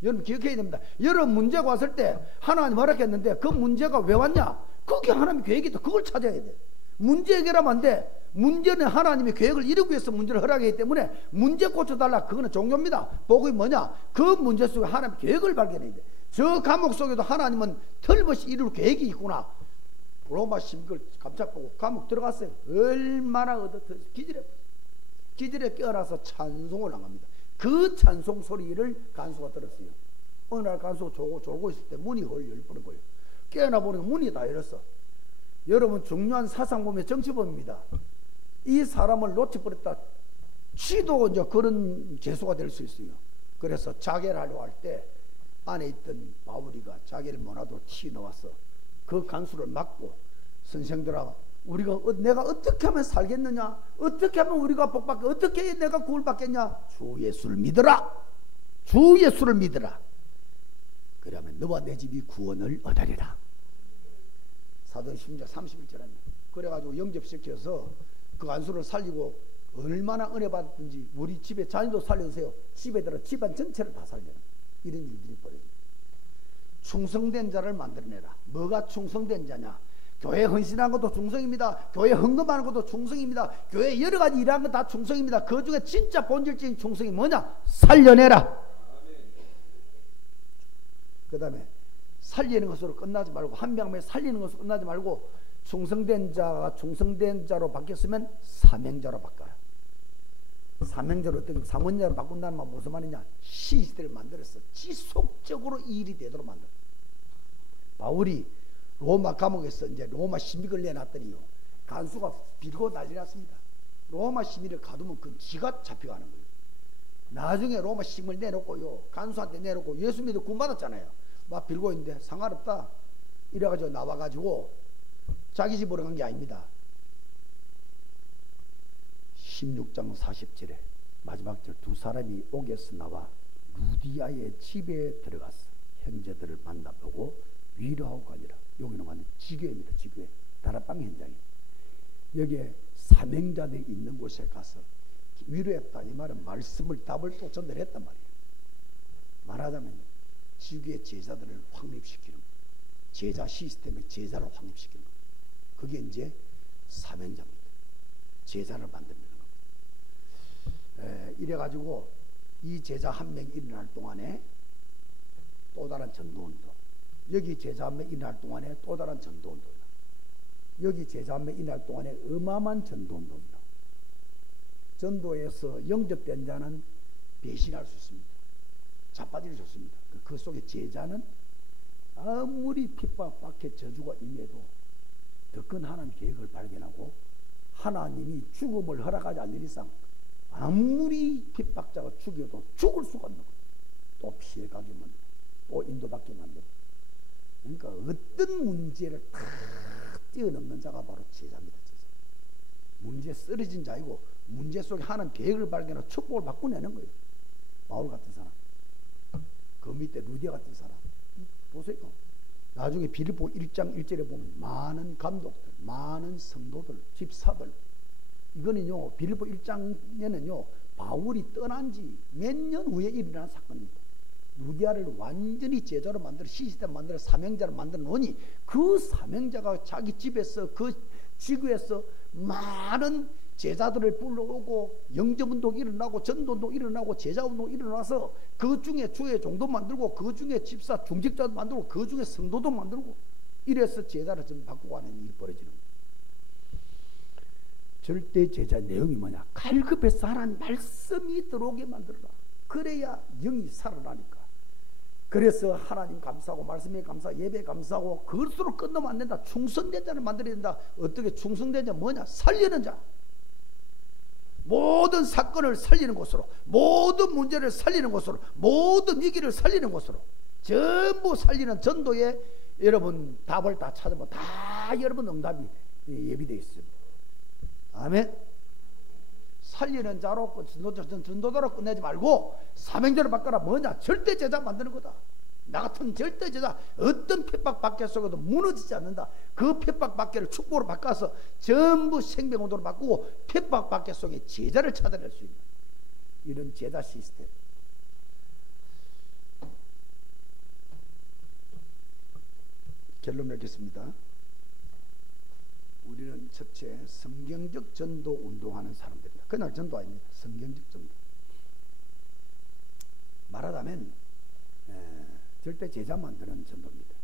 여러분 기억해야 됩니다. 여러분 문제가 왔을 때 하나님 허락했는데 그 문제가 왜 왔냐? 거기 하나님의 계획이 있다. 그걸 찾아야 돼. 문제 해결하면 안 돼. 문제는 하나님의 계획을 이루기 위해서 문제를 허락하기 때문에 문제 고쳐달라. 그거는 종교입니다. 복음이 뭐냐? 그 문제 속에 하나님의 계획을 발견해야 돼. 저 감옥 속에도 하나님은 틀림없이 이룰 계획이 있구나. 로마 시민을 깜짝 보고 감옥 들어갔어요. 얼마나 기절에 깨어나서 찬송을 나갑니다. 그 찬송 소리를 간수가 들었어요. 어느 날 간수가 졸고 있을 때 문이 헐 열리는 거예요. 깨어나 보니까 문이 다 열었어. 여러분, 중요한 사상범의 정치범입니다. 이 사람을 놓쳐버렸다. 지도 이제 그런 재수가 될 수 있어요. 그래서 자결 하려고 할 때 안에 있던 바울이가 자결을 못하도록 튀어나와서 그 간수를 막고, 선생들아, 내가 어떻게 하면 살겠느냐? 어떻게 하면 우리가 복받게, 어떻게 해야 내가 구원받겠냐? 주 예수를 믿어라. 주 예수를 믿어라. 그러면 너와 내 집이 구원을 얻으리라. 사도행 10장 31절입니다. 그래가지고 영접시켜서 그 간수를 살리고 얼마나 은혜 받았든지 우리 집에 자녀도 살려주세요. 집에 들어 집안 전체를 다 살려라. 이런 일들이 벌어집니다. 충성된 자를 만들어내라. 뭐가 충성된 자냐? 교회 헌신하는 것도 충성입니다. 교회 헌금하는 것도 충성입니다. 교회 여러 가지 일하는 것 다 충성입니다. 그 중에 진짜 본질적인 충성이 뭐냐? 살려내라. 그 다음에 살리는 것으로 끝나지 말고, 한 명만 살리는 것으로 끝나지 말고, 충성된 자가 충성된 자로 바뀌었으면 사명자로 바꿔라. 사명자로 어떻게 상원자로 바꾼다는 말 무슨 말이냐? 시스템을 만들어서 지속적으로 이 일이 되도록 만들어. 바울이 로마 감옥에서 이제 로마 시민을 내놨더니요, 간수가 빌고 난리 났습니다. 로마 시민을 가두면 그 지가 잡혀가는 거예요. 나중에 로마 시민을 내놓고요, 간수한테 내놓고 예수 믿어 구원받았잖아요. 막 빌고 있는데 상관없다 이래가지고 나와가지고 자기 집으로 간 게 아닙니다. 16장 40절에 마지막 절, 두 사람이 옥에서 나와 루디아의 집에 들어갔어. 형제들을 만나보고 위로하고 가니라. 여기는 완전 지교입니다. 지교회 다락방 현장이. 여기에 사명자들이 있는 곳에 가서 위로했다. 이 말은 말씀을 답을 또 전달했단 말이에요. 말하자면 지교회 제자들을 확립시키는 거예요. 제자 시스템의 제자를 확립시키는 거예요. 그게 이제 사명자입니다. 제자를 만드는 겁니다. 이래가지고 이 제자 한 명이 일어날 동안에 또 다른 전도운동, 여기 제자 한 명 일어날 동안에 또 다른 전도운동, 여기 제자 한 명 일어날 동안에 어마어마한 전도운동이다. 전도에서 영접된 자는 배신할 수 있습니다. 자빠질 수 있습니다. 그 속에 제자는 아무리 핍박받게 저주가 임해도 더 큰 하나님 계획을 발견하고 하나님이 죽음을 허락하지 않는 이상 아무리 핍박자가 죽여도 죽을 수가 없는 거예요. 또 피해가게 만들고 또 인도받게 만들고. 그러니까 어떤 문제를 다 뛰어넘는 자가 바로 제자입니다. 제자. 문제 쓰러진 자이고 문제 속에 하나님 계획을 발견하고 축복을 바꾸내는 거예요. 바울 같은 사람, 그 밑에 루디아 같은 사람 보세요. 나중에 빌립보 1장 1절에 보면 많은 감독들, 많은 성도들, 집사들, 이거는요 빌립보 1장에는요 바울이 떠난 지 몇 년 후에 일어난 사건입니다. 루디아를 완전히 제자로 만들어 시스템 만들어 사명자로 만들어 놓으니 그 사명자가 자기 집에서 그 지구에서 많은 제자들을 불러오고 영접운동 일어나고 전도운동 일어나고 제자운동 일어나서 그 중에 주의 종도 만들고 그 중에 집사 중직자도 만들고 그 중에 성도도 만들고 이래서 제자를 좀 바꾸고 하는 일이 벌어지는 거예요. 절대 제자 내용이 뭐냐? 갈급해서 하나님 말씀이 들어오게 만들어라. 그래야 영이 살아나니까. 그래서 하나님 감사하고 말씀에 감사하고 예배 감사하고 그것으로 끝나면 안 된다. 충성된 자를 만들어야 된다. 어떻게 충성된 자 뭐냐? 살리는 자. 모든 사건을 살리는 곳으로, 모든 문제를 살리는 곳으로, 모든 위기를 살리는 곳으로 전부 살리는 전도에 여러분 답을 다 찾으면 다 여러분 응답이 예비되어 있습니다. 아멘. 살리는 자로 전도자로 끝내지 말고 사명자로 바꿔라. 뭐냐? 절대 제자 만드는 거다. 나 같은 절대 제자 어떤 핍박 박해 속에도 무너지지 않는다. 그 핍박 박해를 축복으로 바꿔서 전부 생명온도로 바꾸고 핍박 박해 속에 제자를 찾아낼 수 있는 이런 제자 시스템. 결론 맺겠습니다. 우리는 첫째 성경적 전도 운동하는 사람들입니다. 그냥 전도 아닙니다. 성경적 전도. 말하자면 절대 제자 만드는 전도입니다.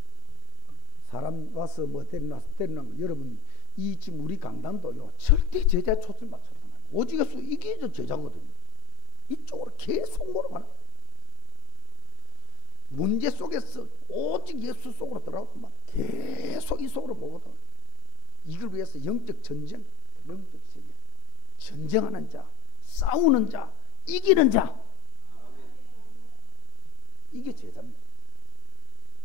사람 와서 뭐 때려놔서 여러분 이 지금 우리 강단도요 절대 제자 초점 맞춰서 오직 예수 이게 제자거든요. 이쪽으로 계속 몰아가는 거예요. 문제 속에서 오직 예수 속으로 들어가고만 계속 이 속으로 모거든. 이걸 위해서 영적 전쟁, 영적 세계, 전쟁하는 자, 싸우는 자, 이기는 자, 이게 제자입니다.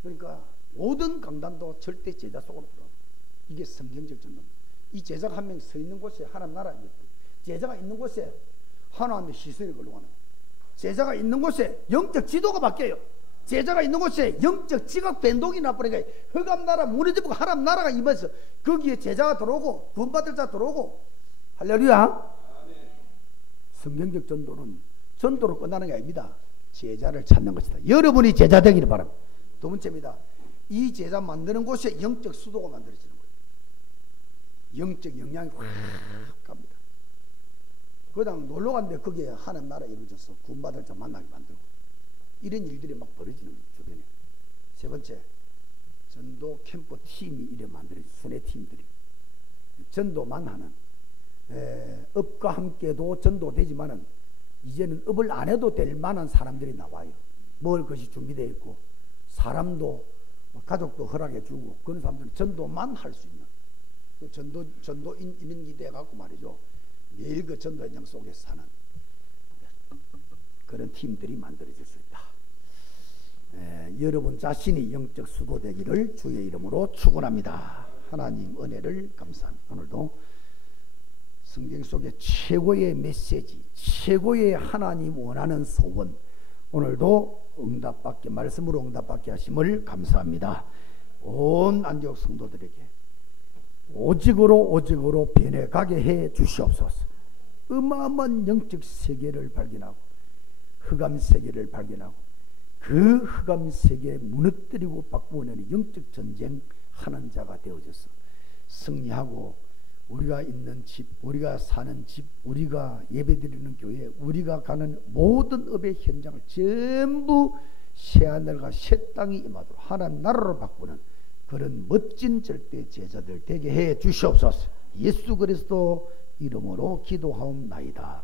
그러니까 모든 강단도 절대 제자 속으로 들어가. 이게 성경적 전도입니다. 이 제자가 한 명 서 있는 곳에 하나님 나라입니다. 제자가 있는 곳에 하나님의 시선이 걸려가는 거예요. 제자가 있는 곳에 영적 지도가 바뀌어요. 제자가 있는 곳에 영적 지각 변동이 나버리니까 흑암 나라 무너지고 하나님 나라가 임해서 거기에 제자가 들어오고 구원받을 자 들어오고. 할렐루야. 성경적 전도는 전도로 끝나는 게 아닙니다. 제자를 찾는 것이다. 여러분이 제자 되기를 바랍니다. 두 번째입니다. 이 제자 만드는 곳에 영적 수도가 만들어지는 거예요. 영적 영향이 확 갑니다. 그다음 놀러 갔는데 거기에 하나님 나라 이루어져서 구원받을 자 만나게 만들고 이런 일들이 막 벌어지는 거예요. 주변에. 세 번째, 전도 캠프 팀이 이래 만들어진 순회 팀들이 전도만 하는 업과 함께도 전도되지만은 이제는 업을 안 해도 될 만한 사람들이 나와요. 먹을 것이 준비되어 있고 사람도 가족도 허락해 주고 그런 사람들은 전도만 할 수 있는 그 전도 인민기 돼 갖고 말이죠. 매일 그 전도 현장 속에서 사는 그런 팀들이 만들어질 수 있다. 여러분 자신이 영적 수도 되기를 주의 이름으로 축원합니다. 하나님 은혜를 감사합니다. 오늘도 성경 속의 최고의 메시지, 최고의 하나님 원하는 소원, 오늘도 응답받게 말씀으로 응답받게 하심을 감사합니다. 온 안디옥 성도들에게 오직으로 변해가게 해 주시옵소서. 어마어마한 영적 세계를 발견하고 흑암 세계를 발견하고 그 흑암 세계에 무너뜨리고 바꾸는 영적 전쟁 하는 자가 되어져서 승리하고 우리가 있는 집, 우리가 사는 집, 우리가 예배드리는 교회, 우리가 가는 모든 업의 현장을 전부 새하늘과 새 땅이 임하도록 하나님 나라로 바꾸는 그런 멋진 절대 제자들 되게 해 주시옵소서. 예수 그리스도 이름으로 기도하옵나이다.